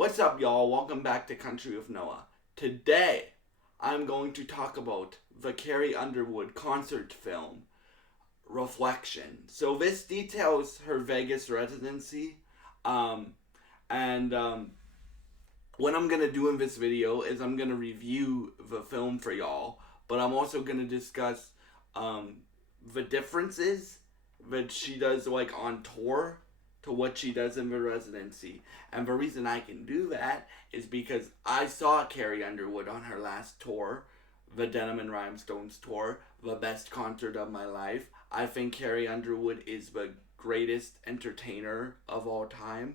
What's up, y'all? Welcome back to Country with Noah. Today, I'm going to talk about the Carrie Underwood concert film, Reflection. So, this details her Vegas residency. Um, and what I'm going to do in this video is I'm going to review the film for y'all, but I'm also going to discuss um, the differences that she does like on tour to what she does in the residency. And the reason I can do that is because I saw Carrie Underwood on her last tour, the Denim and Rhinestones tour, the best concert of my life. I think Carrie Underwood is the greatest entertainer of all time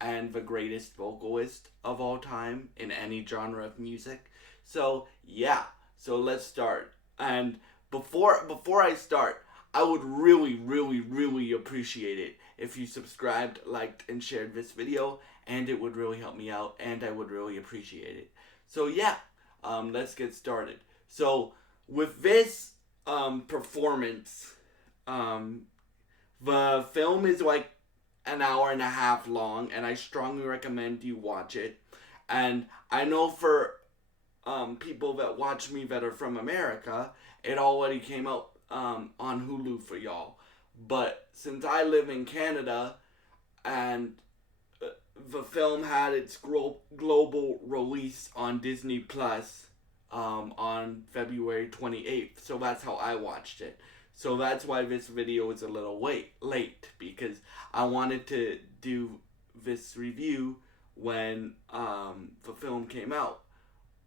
and the greatest vocalist of all time in any genre of music. So yeah, so let's start. And before I start, I would really appreciate it if you subscribed, liked, and shared this video, and it would really help me out, and I would really appreciate it. So yeah, let's get started. So with this performance, um, the film is like an hour and a half long, and I strongly recommend you watch it. And I know for people that watch me that are from America, it already came out on Hulu for y'all. But since I live in Canada and the film had its global release on Disney Plus on February 28th, so that's how I watched it. So that's why this video is a little late because I wanted to do this review when the film came out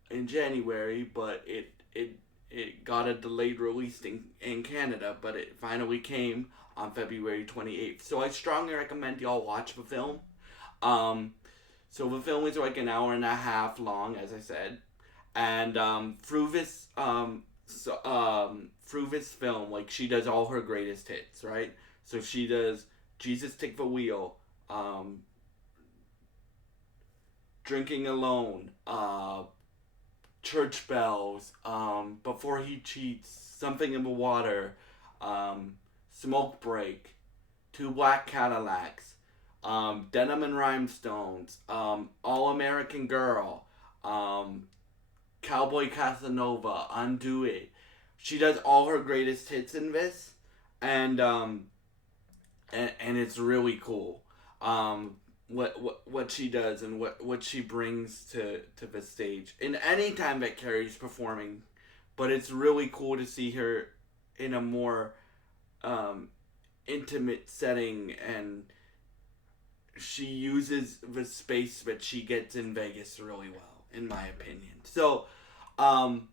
in January, but it got a delayed release in Canada, but it finally came on February 28th. So I strongly recommend y'all watch the film. Um, so the film is like an hour and a half long, as I said, and through this film, like she does all her greatest hits, right? So she does Jesus Take the Wheel, Drinking Alone, Church Bells, Before He Cheats, Something in the Water, Smoke Break, Two Black Cadillacs, Denim and Rhinestones, All American Girl, Cowboy Casanova, Undo It. She does all her greatest hits in this, and and it's really cool. What she does and what she brings to the stage in any time that Carrie's performing, but it's really cool to see her in a more um, intimate setting, and she uses the space that she gets in Vegas really well, in my opinion. Um,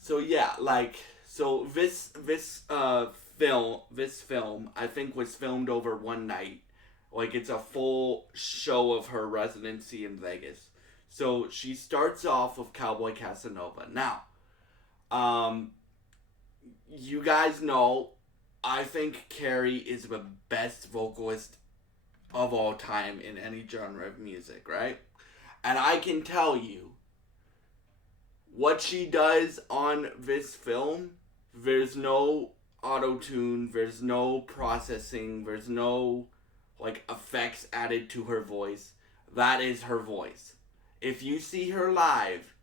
so yeah, like this film I think was filmed over one night. Like it's a full show of her residency in Vegas. So she starts off with Cowboy Casanova. Now, um, you guys know I think Carrie is the best vocalist of all time in any genre of music, right? And I can tell you what she does on this film, there's no auto tune, there's no processing, there's no like effects added to her voice. That is her voice. If you see her live,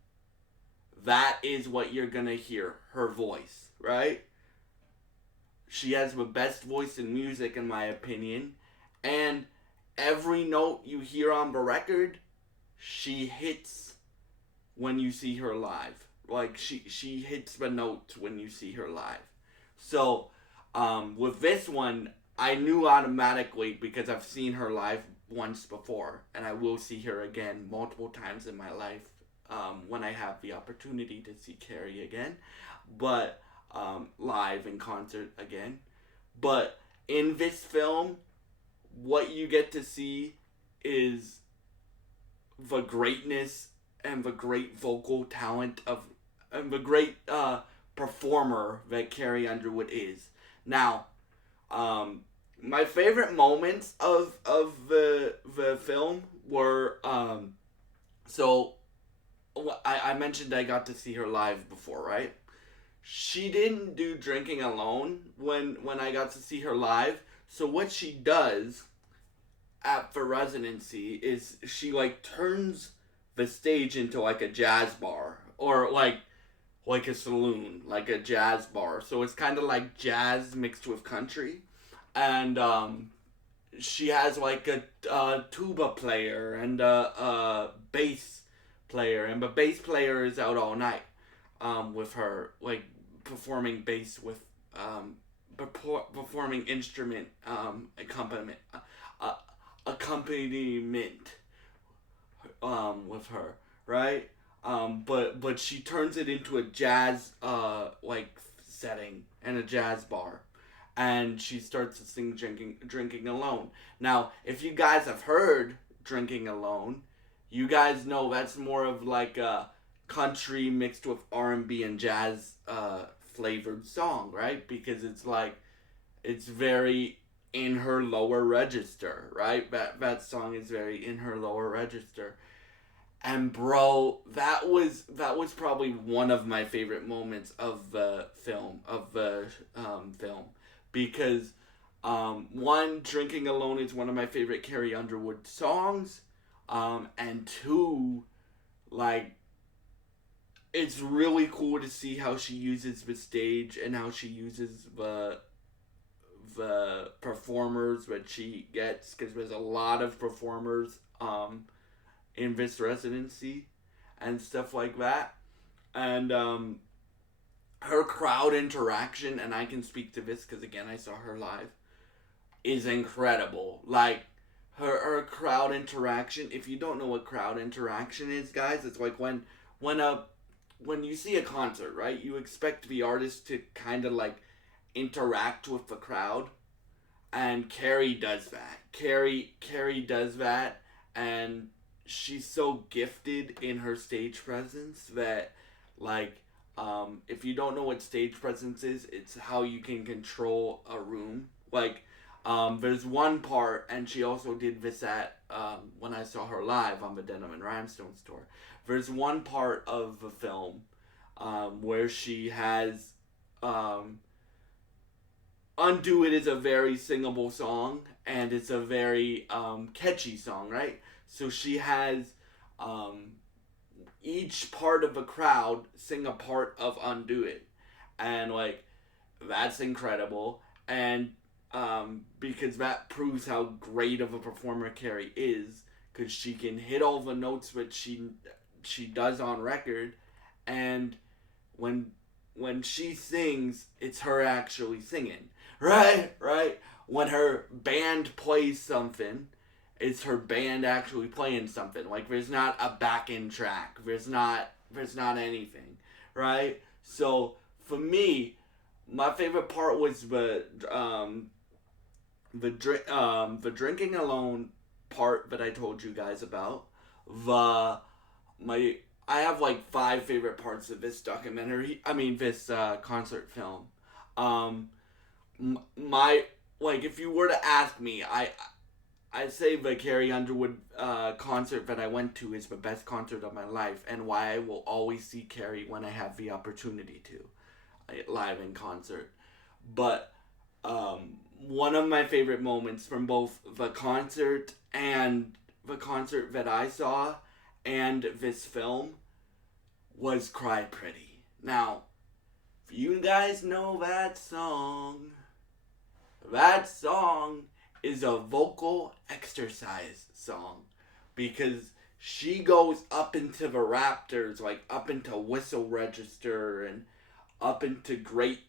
that is what you're gonna hear, her voice, right? She has the best voice in music, in my opinion. And every note you hear on the record, she hits when you see her live. Like she hits the notes when you see her live. So with this one, I knew automatically because I've seen her live once before, and I will see her again multiple times in my life when I have the opportunity to see Carrie again, but live in concert again. But in this film, what you get to see is the greatness and the great vocal talent of and the great performer that Carrie Underwood is. Now, my favorite moments of the film were so I mentioned I got to see her live before, right? She didn't do Drinking Alone when I got to see her live. So what she does at the residency is she like turns the stage into like a jazz bar or like a saloon, like a jazz bar. So it's kind of like jazz mixed with country, and she has like a tuba player and a bass player, and the bass player is out all night with her, like performing bass with um, performing instrument uh, accompaniment with her, right? But she turns it into a jazz like setting and a jazz bar, and she starts to sing drinking alone. Now, if you guys have heard drinking alone, you guys know that's more of like a country mixed with R&B and jazz flavored song, right? Because it's like it's very in her lower register, right? That song is very in her lower register. And bro, that was probably one of my favorite moments of the film, because one, Drinking Alone is one of my favorite Carrie Underwood songs, and two, like it's really cool to see how she uses the stage and how she uses the performers that she gets, because there's a lot of performers in this residency and stuff like that. And her crowd interaction, and I can speak to this because again I saw her live, is incredible. Like her crowd interaction. If you don't know what crowd interaction is, guys, it's like when a when you see a concert, right? You expect the artist to kind of like interact with the crowd, and Carrie does that. Carrie does that, and she's so gifted in her stage presence that like if you don't know what stage presence is, it's how you can control a room. Like there's one part, and she also did this at when I saw her live on the Denim and Rhinestones tour. There's one part of the film where she has Undo It is a very singable song, and it's a very catchy song, right? So she has um, each part of a crowd sing a part of Undo It. And, like, that's incredible. And because that proves how great of a performer Carrie is, because she can hit all the notes that she does on record, and when when she sings, it's her actually singing. Right? When her band plays something, it's her band actually playing something. Like there's not a back end track. There's not anything. Right? So for me, my favorite part was the drinking alone part that I told you guys about. The my I have like five favorite parts of this documentary. I mean this concert film. Um, my like if you were to ask me, I say the Carrie Underwood concert that I went to is the best concert of my life, and why I will always see Carrie when I have the opportunity to live in concert. But one of my favorite moments from both the concert and the concert that I saw and this film was Cry Pretty. Now, if you guys know that song is a vocal exercise song because she goes up into the raptors, like up into whistle register and up into great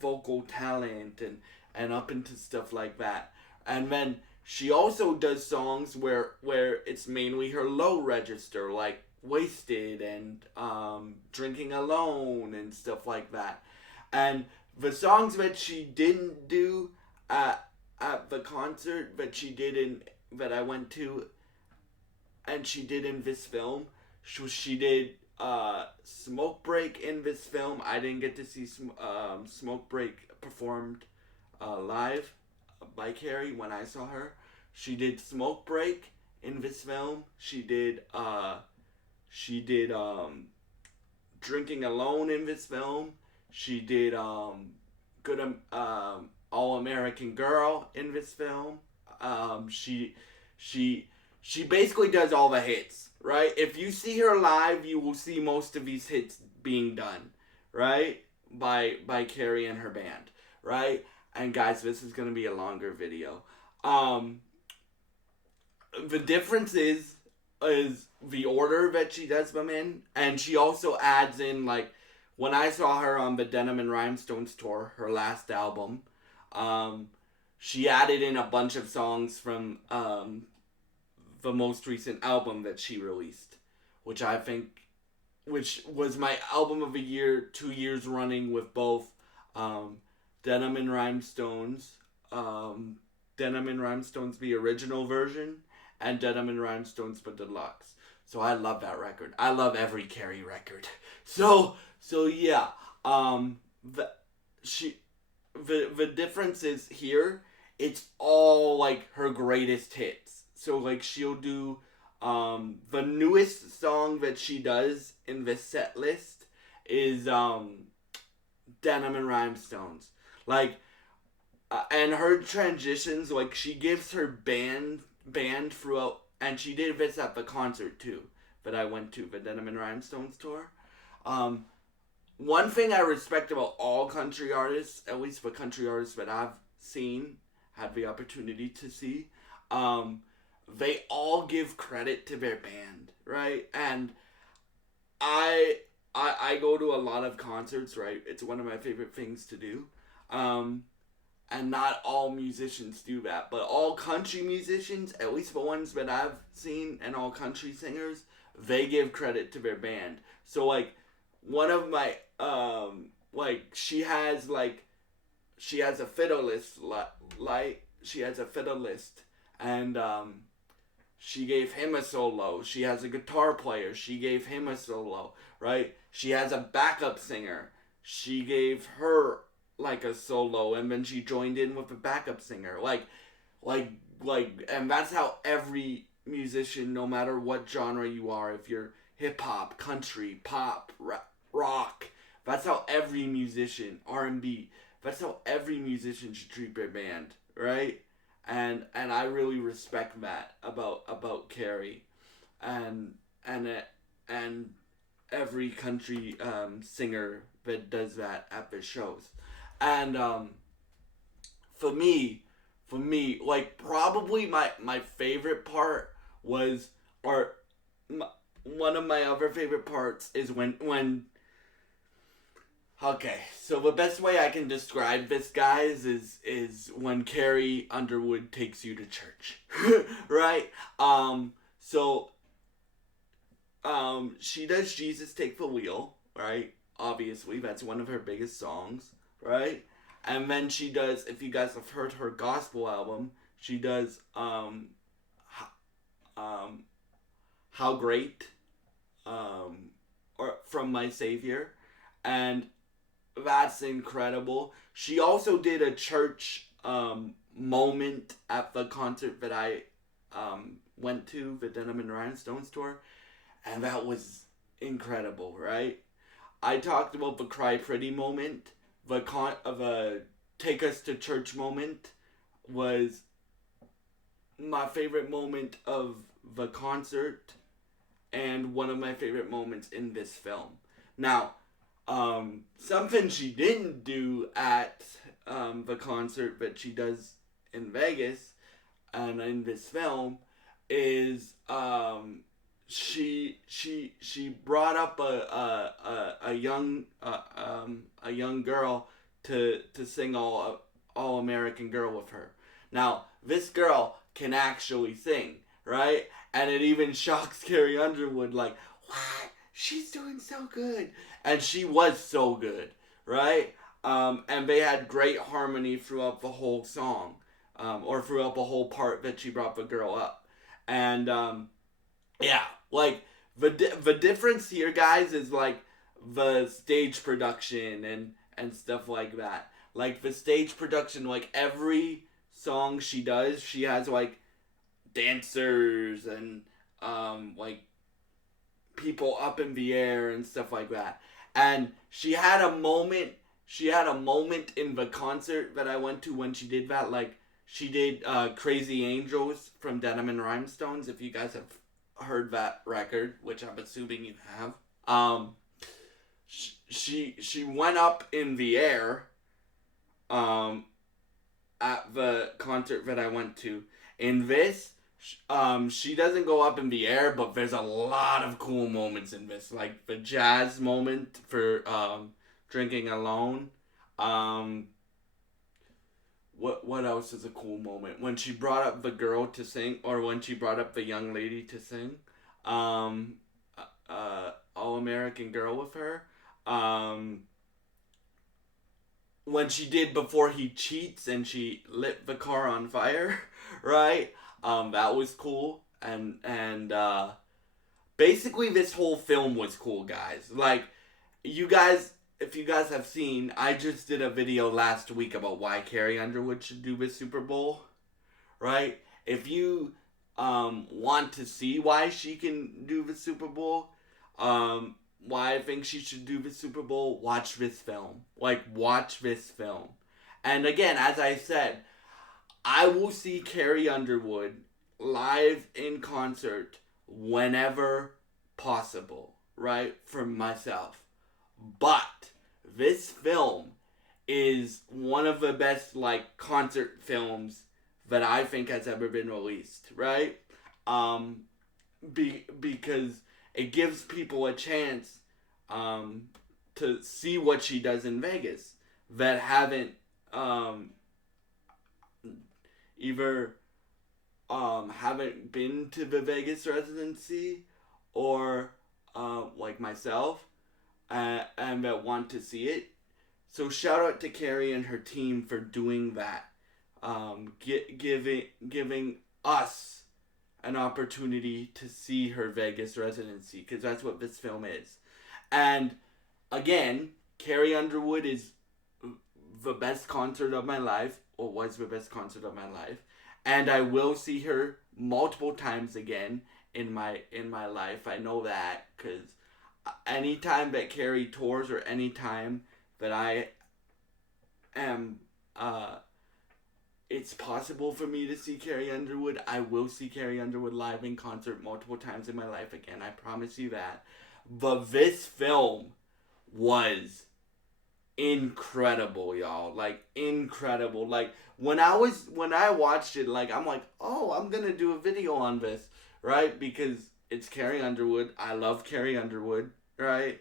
vocal talent and up into stuff like that. And then she also does songs where it's mainly her low register, like Wasted and Drinking Alone and stuff like that. And the songs that she didn't do at the concert that she did in that I went to and she did in this film, she did Smoke Break in this film. I didn't get to see Smoke Break performed live by Carrie when I saw her. She did Smoke Break in this film. She did Drinking Alone in this film. She did Good All American Girl in this film. She she she basically does all the hits, right? If you see her live, you will see most of these hits being done, right? By Carrie and her band, right? And guys, this is gonna be a longer video. Um, the difference is the order that she does them in, and she also adds in, like, when I saw her on the Denim and Rhinestones tour, her last album, um, she added in a bunch of songs from the most recent album that she released, which I think, which was my album of the year 2 years running with both um, Denim and Rhinestones, um, Denim and Rhinestones the original version, and Denim and Rhinestones the deluxe. So I love that record. I love every Carrie record. So yeah, the she the difference is here. It's all like her greatest hits. So like she'll do the newest song that she does in this set list is Denim and Rhinestones. Like and her transitions, like she gives her band throughout, and she did this at the concert too that I went to, the Denim and Rhinestones tour. Um, One thing I respect about all country artists, at least the country artists that I've seen, had the opportunity to see, um, they all give credit to their band, right? And I, I go to a lot of concerts, right? It's one of my favorite things to do. Um, and not all musicians do that, but all country musicians, at least the ones that I've seen, and all country singers, they give credit to their band. So like one of my like she has a fiddleist, like she has a fiddleist, and she gave him a solo. She has a guitar player, she gave him a solo, right? She has a backup singer, she gave her like a solo, and then she joined in with a backup singer, like and that's how every musician, no matter what genre you are, if you're hip hop, country, pop, rock, that's how every musician, R&B, that's how every musician should treat their band, right? And I really respect that about Carrie, and and and every country singer that does that at their shows. And for me, like probably my favorite part was, or my, one of my other favorite parts is when. Okay, so the best way I can describe this, guys, is when Carrie Underwood takes you to church, right? So she does "Jesus Take the Wheel," right? Obviously, that's one of her biggest songs, right? And then she does, if you guys have heard her gospel album, she does um, "How Great," or "From My Savior," and that's incredible. She also did a church moment at the concert that I went to, the Denim and Rhinestones tour, and that was incredible, right? I talked about the "Cry Pretty" moment. The "Take Us to Church" moment was my favorite moment of the concert, and one of my favorite moments in this film. Now, something she didn't do at the concert that she does in Vegas and in this film is she brought up a young girl to sing all American Girl with her. Now this girl can actually sing, right? And it even shocks Carrie Underwood, like, what? She's doing so good. And she was so good, right? And they had great harmony throughout the whole song, or throughout the whole part that she brought the girl up. And yeah, like the difference here, guys, is like the stage production and stuff like that. Like the stage production, like every song she does, she has like dancers and like people up in the air and stuff like that. And she had a moment in the concert that I went to when she did that. Like She did Crazy Angels from Denim and Rhinestones, if you guys have heard that record, which I'm assuming you have. She went up in the air um, at the concert that I went to. In this, she doesn't go up in the air, but there's a lot of cool moments in this, like the jazz moment for Drinking Alone. Um, what else is a cool moment? When she brought up the girl to sing, or when she brought up the young lady to sing, um, All American Girl with her. Um, when she did Before He Cheats and she lit the car on fire, right? That was cool. And basically this whole film was cool, guys. Like, you guys, if you guys have seen, I just did a video last week about why Carrie Underwood should do the Super Bowl, right? If you want to see why she can do the Super Bowl, why I think she should do the Super Bowl, watch this film. Like, watch this film. And again, as I said, I will see Carrie Underwood live in concert whenever possible, right? For myself. But this film is one of the best, like, concert films that I think has ever been released, right? Because it gives people a chance to see what she does in Vegas that haven't either haven't been to the Vegas residency, or like myself, and that want to see it. So shout out to Carrie and her team for doing that, giving us an opportunity to see her Vegas residency, because that's what this film is. And again, Carrie Underwood is the best concert of my life, or was the best concert of my life, and I will see her multiple times again in my life. I know that, because anytime that Carrie tours, or anytime that I am it's possible for me to see Carrie Underwood, I will see Carrie Underwood live in concert multiple times in my life again. I promise you that. But this film was incredible, y'all. Like, incredible. Like, when I watched it, like, I'm like, oh, I'm gonna do a video on this, right? Because it's Carrie Underwood. I love Carrie Underwood, right?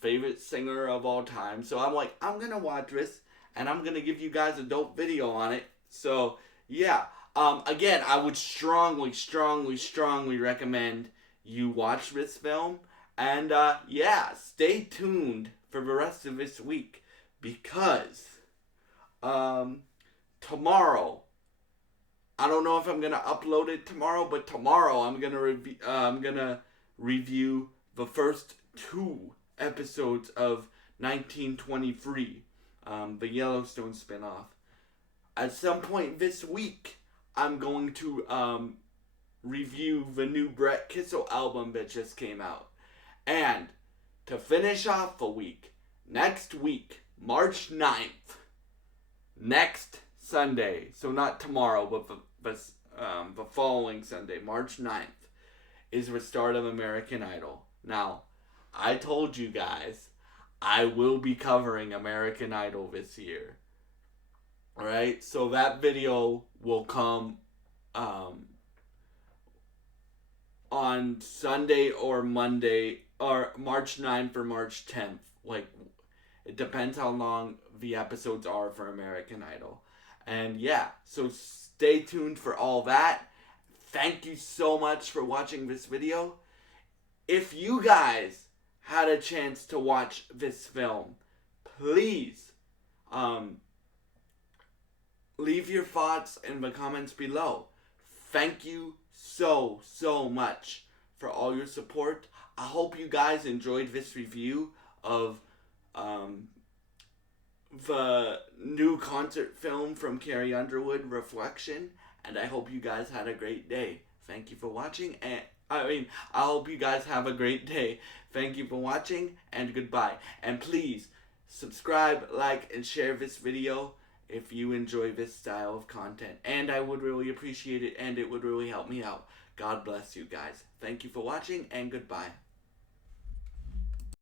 Favorite singer of all time. So I'm like, I'm gonna watch this, and I'm gonna give you guys a dope video on it. So yeah. Again, I would strongly recommend you watch this film. And yeah, stay tuned for the rest of this week, because tomorrow, I don't know if I'm gonna upload it tomorrow, but tomorrow I'm gonna review the first 2 episodes of 1923, the Yellowstone spinoff. At some point this week, I'm going to review the new Brett Kissel album that just came out. And to finish off the week, next week, March 9th, next Sunday, so not tomorrow, but the following Sunday, March 9th, is the start of American Idol. Now, I told you guys, I will be covering American Idol this year. Alright, so that video will come on Sunday or Monday, or March 9th or March 10th. Like, it depends how long the episodes are for American Idol. And yeah, so stay tuned for all that. Thank you so much for watching this video. If you guys had a chance to watch this film, please leave your thoughts in the comments below. Thank you so much for all your support. I hope you guys enjoyed this review of the new concert film from Carrie Underwood, Reflection, and I hope you guys had a great day. Thank you for watching, and I hope you guys have a great day. Thank you for watching, and goodbye. And please subscribe, like, and share this video, if you enjoy this style of content. And I would really appreciate it, and it would really help me out. God bless you guys. Thank you for watching, and goodbye.